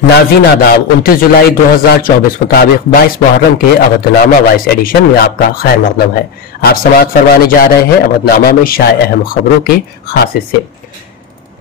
नाज़रीन आदाब 29 जुलाई 2024 मुताबिक 22 मुहर्रम के अवधनामा वाइस एडिशन में आपका खैर मक़दम है। आप समाअत फरमाने जा रहे हैं अवधनामा में शाये अहम खबरों के खास हिस्से।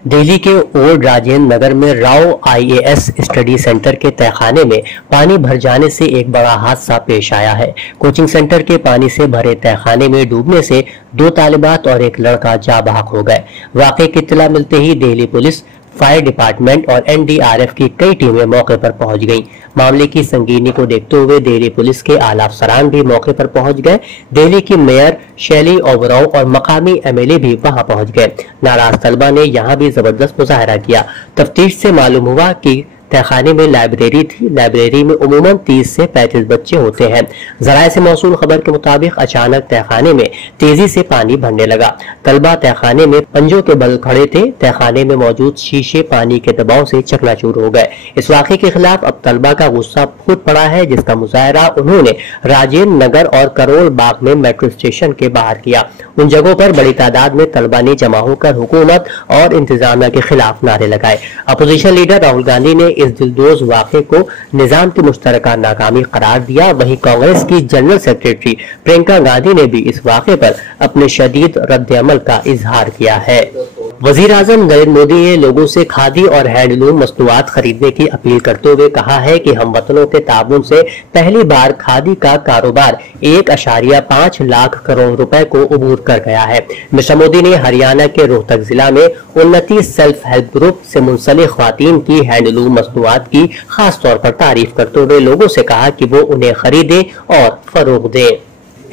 दिल्ली के ओल्ड राजेंद्र नगर में राव IAS स्टडी सेंटर के तहखाने में पानी भर जाने से एक बड़ा हादसा पेश आया है। कोचिंग सेंटर के पानी से भरे तहखाने में डूबने से 2 तालिबात और एक लड़का जाँ बहक हो गए। वाक़े की इत्तला मिलते ही दिल्ली पुलिस, फायर डिपार्टमेंट और NDRF की कई टीमें मौके पर पहुंच गईं। मामले की संगीनी को देखते हुए दिल्ली पुलिस के आला अफसरान भी मौके पर पहुंच गए। दिल्ली की मेयर शैली ओबरॉय और मकामी MLA भी वहां पहुंच गए। नाराज तलबा ने यहां भी जबरदस्त मुजाहरा किया। तफ्तीश से मालूम हुआ कि तहखाने में लाइब्रेरी थी। लाइब्रेरी में उमूमन 30 से 35 बच्चे होते हैं। ज़राए से मौसूल खबर के मुताबिक अचानक तहखाने में तेजी से पानी भरने लगा। तलबा तहखाने में पंजों के बल खड़े थे। तहखाने में मौजूद शीशे पानी के दबाव से चकनाचूर हो गए। इस वाक़े के खिलाफ अब तलबा का गुस्सा फूट पड़ा है, जिसका मुजाहरा उन्होंने राजेंद्र नगर और करोल बाग में मेट्रो स्टेशन के बाहर किया। उन जगहों पर बड़ी तादाद में तलबा ने जमा होकर हुकूमत और इंतजामिया के खिलाफ नारे लगाए। अपोजिशन लीडर राहुल गांधी ने इस दिलदोज वाक़े को निजाम की मुश्तरका नाकामी करार दिया। वहीं कांग्रेस की जनरल सेक्रेटरी प्रियंका गांधी ने भी इस वाक़े पर अपने शदीद रद्द-ए-अमल का इजहार किया है। वजीर आजम नरेंद्र मोदी ने लोगों से खादी और हैंडलूम मसनूआत खरीदने की अपील करते हुए कहा है कि हमवतनों के ताबून से पहली बार खादी का कारोबार 1.5 लाख करोड़ रुपए को अबूर कर गया है। मिस्टर मोदी ने हरियाणा के रोहतक जिला में उन्नति सेल्फ हेल्प ग्रुप से मुंसलिक ख्वातीन की हैंडलूम मसनूआत की खास तौर पर तारीफ करते हुए लोगों से कहा कि वो उन्हें खरीदें और फरोग दें।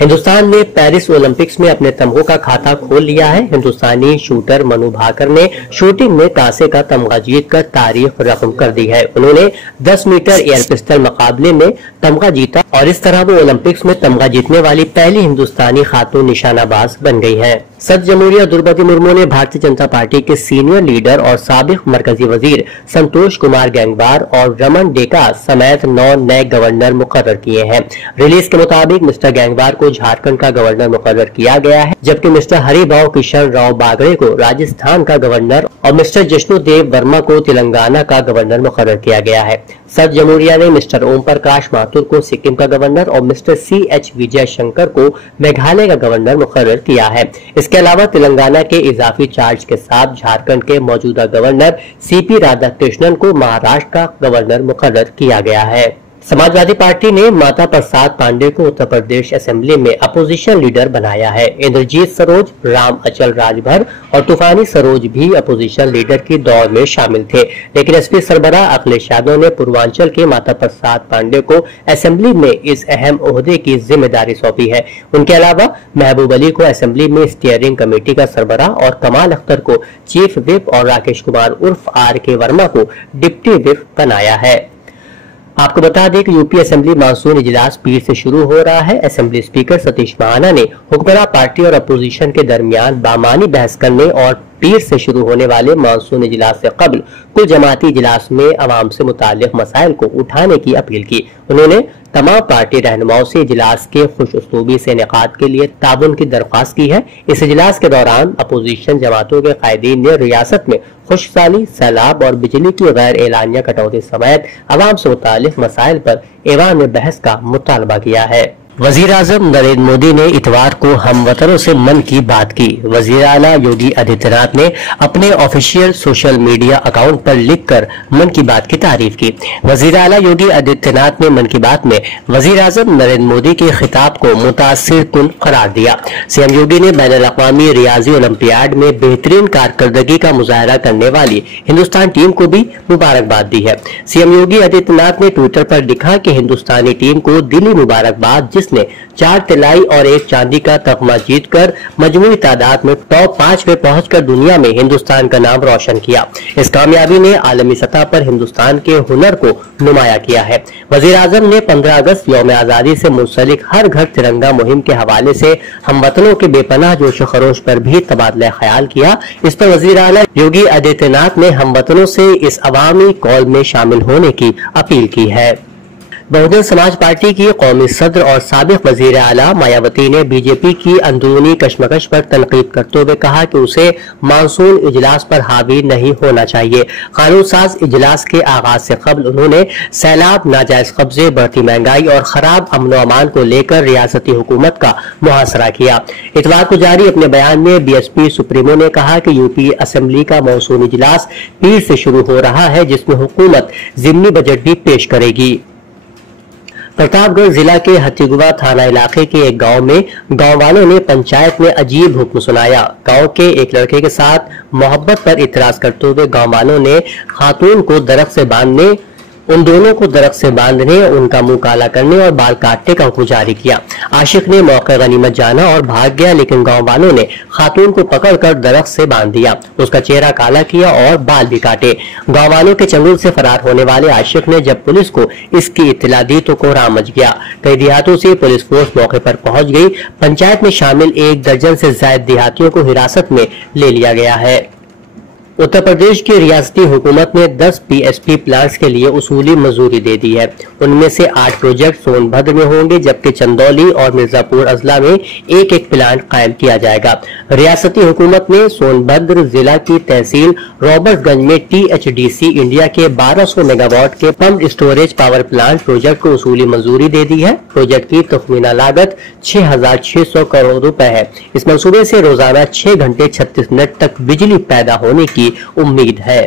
हिंदुस्तान ने पेरिस ओलंपिक्स में अपने तमगों का खाता खोल लिया है। हिंदुस्तानी शूटर मनु भाकर ने शूटिंग में कांसे का तमगा जीतकर तारीख रकम कर दी है। उन्होंने 10 मीटर एयर पिस्टल मुकाबले में तमगा जीता और इस तरह वो ओलंपिक्स में तमगा जीतने वाली पहली हिंदुस्तानी खातून निशानाबाज बन गई है। सदर जमहूरिया द्रौपदी मुर्मू ने भारतीय जनता पार्टी के सीनियर लीडर और साबिक मरकजी वजीर संतोष कुमार गैंगवार और रमन डेका समेत 9 नए गवर्नर मुकर्रर किए हैं। रिलीज के मुताबिक मिस्टर गैंगवार को झारखंड का गवर्नर मुकर्रर किया गया है, जबकि मिस्टर हरिभाऊ किशन राव बागड़े को राजस्थान का गवर्नर और मिस्टर जश्नुदेव वर्मा को तेलंगाना का गवर्नर मुकर्रर किया गया है। सदर जमहूरिया ने मिस्टर ओम प्रकाश माथुर को सिक्किम का गवर्नर और मिस्टर CH विजय शंकर को मेघालय का गवर्नर मुकर्रर किया है। इसके अलावा तेलंगाना के इजाफी चार्ज के साथ झारखंड के मौजूदा गवर्नर CP राधाकृष्णन को महाराष्ट्र का गवर्नर मुकर्रर किया गया है। समाजवादी पार्टी ने माता प्रसाद पांडे को उत्तर प्रदेश असेंबली में अपोजिशन लीडर बनाया है। इंद्रजीत सरोज, राम अचल राजभर और तूफानी सरोज भी अपोजिशन लीडर की दौड़ में शामिल थे, लेकिन SP सरबराह अखिलेश यादव ने पूर्वांचल के माता प्रसाद पांडे को असेंबली में इस अहम ओहदे की जिम्मेदारी सौंपी है। उनके अलावा महबूब अली को असेंबली में स्टीयरिंग कमेटी का सरबराह और कमाल अख्तर को चीफ विप और राकेश कुमार उर्फ RK वर्मा को डिप्टी विप बनाया है। आपको बता दें कि यूपी असेंबली मानसून इजलास पीर से शुरू हो रहा है। असेंबली स्पीकर सतीश महाना ने हुक्मरान पार्टी और अपोजिशन के दरमियान बामानी बहस करने और पीर से शुरू होने वाले मानसून इजलास से कबल कुल जमाती इजलास में अवाम से मुताल्लिक मसाइल को उठाने की अपील की। उन्होंने तमाम पार्टी रहनुमाओं से इजलास के खुश उसलूबी से इनेकाद के लिए ताबुन की दरख्वास्त की है। इस इजलास के दौरान अपोजिशन जमातों के कायदीन ने रियासत में खुशहाली, सैलाब और बिजली की गैर एलानिया कटौती समेत अवाम से मुताल्लिक मसाइल पर ऐवान में बहस का मुतालबा किया है। वजीर आजम नरेंद्र मोदी ने इतवार को हमवतनों से मन की बात की। वजीर आला योगी आदित्यनाथ ने अपने ऑफिशियल सोशल मीडिया अकाउंट पर लिखकर मन की बात की तारीफ की। वजीर आला योगी आदित्यनाथ ने मन की बात में वजीर आजम नरेंद्र मोदी के खिताब को मुतासिर कुन करार दिया। CM योगी ने बैनुल-अक़वामी रियाजी ओलंपियाड में बेहतरीन कारकर्दगी का मुजाहरा करने वाली हिंदुस्तान टीम को भी मुबारकबाद दी है। CM योगी आदित्यनाथ ने ट्विटर पर लिखा कि हिंदुस्तानी टीम को दिली मुबारकबाद, जिसने 4 तिलाई और 1 चांदी का तगमा जीतकर मजमूई तादाद में टॉप 5 में पहुंचकर दुनिया में हिंदुस्तान का नाम रोशन किया। इस कामयाबी ने आलमी सतह पर हिंदुस्तान के हुनर को नुमाया किया है। वजीर आजम ने 15 अगस्त यौम आजादी से मुंसलिक हर घर तिरंगा मुहिम के हवाले से हमवतनों के बेपनाह जोश खरोश पर भी तबादला ख्याल किया। इस पर वजीर आला योगी आदित्यनाथ ने हमवतनों से इस अवामी कॉल में शामिल होने की अपील की है। बहुजन समाज पार्टी की कौमी सदर और साबिक वजीर आला मायावती ने बीजेपी की अंदरूनी कशमकश पर तनकीद करते हुए कहा कि उसे मानसून इजलास पर हावी नहीं होना चाहिए। कानून साज इजलास के आगाज से कबल उन्होंने सैलाब, नाजायज कब्जे, बढ़ती महंगाई और खराब अमन व अमान को लेकर रियासती हुकूमत का मुहासरा किया। इतवार को जारी अपने बयान में बीएसपी सुप्रीमो ने कहा कि यूपी असेंबली का मानसून इजलास पीर से शुरू हो रहा है, जिसमें हुकूमत ज़िमनी बजट भी पेश करेगी। प्रतापगढ़ जिला के हथीगुवा थाना इलाके के एक गांव में गांव वालों ने पंचायत में अजीब हुक्म सुनाया। गांव के एक लड़के के साथ मोहब्बत पर इतराज करते हुए गांव वालों ने खातून को उन दोनों को दरख्त से बांधने, उनका मुंह काला करने और बाल काटने का हुक्म जारी किया। आशिक ने मौके गनीमत जाना और भाग गया, लेकिन गांव वालों ने खातून को पकड़कर दरख्त से बांध दिया, उसका चेहरा काला किया और बाल भी काटे। गांव वालों के चंगुल से फरार होने वाले आशिक ने जब पुलिस को इसकी इत्तला दी तो कोहराम मच गया। कई देहातों से पुलिस फोर्स मौके पर पहुंच गई। पंचायत में शामिल 1 दर्जन से ज्यादा देहातियों को हिरासत में ले लिया गया है। उत्तर प्रदेश की रियासती हुकूमत ने 10 पीएसपी प्लांट्स के लिए उसूली मंजूरी दे दी है। उनमें से 8 प्रोजेक्ट सोनभद्र में होंगे, जबकि चंदौली और मिर्जापुर अजला में एक प्लांट कायम किया जाएगा। रियासती हुकूमत ने सोनभद्र जिला की तहसील रॉबर्ट्सगंज में टीएचडीसी इंडिया के 1200 मेगावाट के pump storage power plant project को उसूली मंजूरी दे दी है। प्रोजेक्ट की तखमीना लागत 6,600 करोड़ रुपए है। इस मंसूबे से रोजाना 6 घंटे 36 मिनट तक बिजली पैदा होने की उम्मीद है।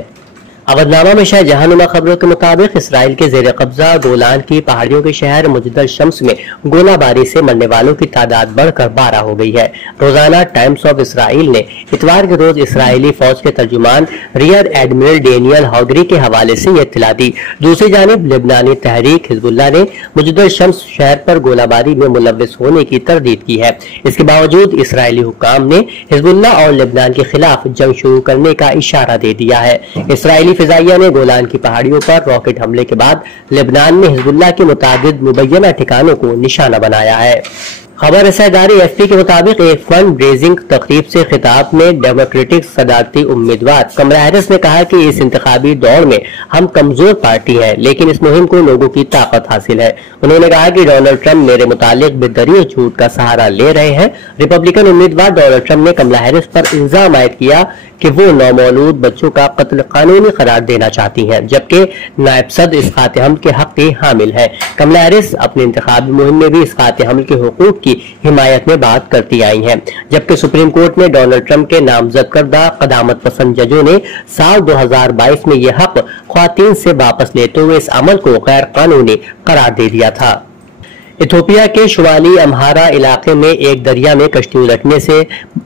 अवधनामा में शाह जहानुमा खबरों के मुताबिक इसराइल के जेर कब्जा गोलान की पहाड़ियों के शहर मुजद्दल शम्स में गोलाबारी से मरने वालों की तादाद बढ़कर 12 हो गई है। रोजाना टाइम्स ऑफ इसराइल ने इतवार के रोज इसराइली फौज के तर्जुमान रियर एडमिरल डेनियल हॉगरी के हवाले से यह इत्तला दी। दूसरी जानिब लेबनानी तहरीक हिजबुल्लाह ने मुजद्दल शम्स शहर पर गोलाबारी में मुलव्विस होने की तरदीद की है। इसके बावजूद इसराइली हुक्काम ने हिजबुल्लाह और लेबनान के खिलाफ जंग शुरू करने का इशारा दे दिया है। इसराइली फिजाइया ने गोलान की पहाड़ियों पर रॉकेट हमले के बाद लेबनान में हिजबुल्लाह के मुताबिद मुबैना ठिकानों को निशाना बनाया है। खबर रसादारी एफपी के मुताबिक एक फंड रेजिंग तकरीब से खिताब में डेमोक्रेटिक सदारती उम्मीदवार कमला हैरिस ने कहा कि इस इंतखाबी दौर में हम कमजोर पार्टी है, लेकिन इस मुहिम को लोगों की ताकत हासिल है। उन्होंने कहा कि डोनाल्ड ट्रंप मेरे मुतालिक बेदरी झूठ का सहारा ले रहे हैं। रिपब्लिकन उम्मीदवार डोनाल्ड ट्रंप ने कमला हैरिस पर इल्जाम आयद किया कि वो नौमौलूद बच्चों का कत्ल कानूनी करार देना चाहती हैं, जबकि नायब सदर इसकात हमल के हक की हामिल है। कमला हैरिस अपनी इंतखाबी मुहिम में भी इसकात हमल के हुकूक की हिमायत में बात करती आई हैं, जबकि सुप्रीम कोर्ट में डोनाल्ड ट्रंप के नामजद करदा कदामत पसंद जजों ने साल 2022 में यह हक ख्वातीन से वापस लेते हुए इस अमल को गैर कानूनी करार दे दिया था। इथोपिया के शुमाली अम्हारा इलाके में एक दरिया में कश्ती उलटने से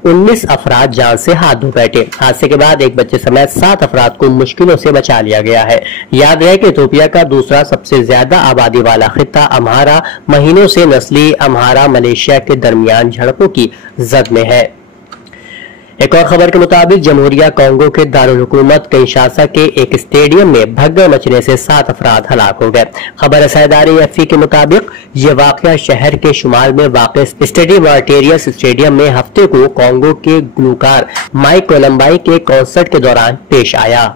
19 अफराद जान से हाथ धो बैठे। हादसे के बाद एक बच्चे समेत 7 अफराद को मुश्किलों से बचा लिया गया है। याद रहे कि इथोपिया का दूसरा सबसे ज्यादा आबादी वाला खित्ता अम्हारा महीनों से नस्ली अम्हारा मलेशिया के दरमियान झड़पों की जद में है। एक और खबर के मुताबिक जमहूरिया कांगो के दारुल हुकूमत किंशासा के एक स्टेडियम में भगदड़ मचने से 7 अफराद हलाक हो गए। खबर रसादारी एफपी के मुताबिक ये वाकया शहर के शुमाल में वाक़ स्टेडियम आर्टेरियस स्टेडियम में हफ्ते को कांगो के गुलकार माइक कोलंबाई के कॉन्सर्ट के दौरान पेश आया।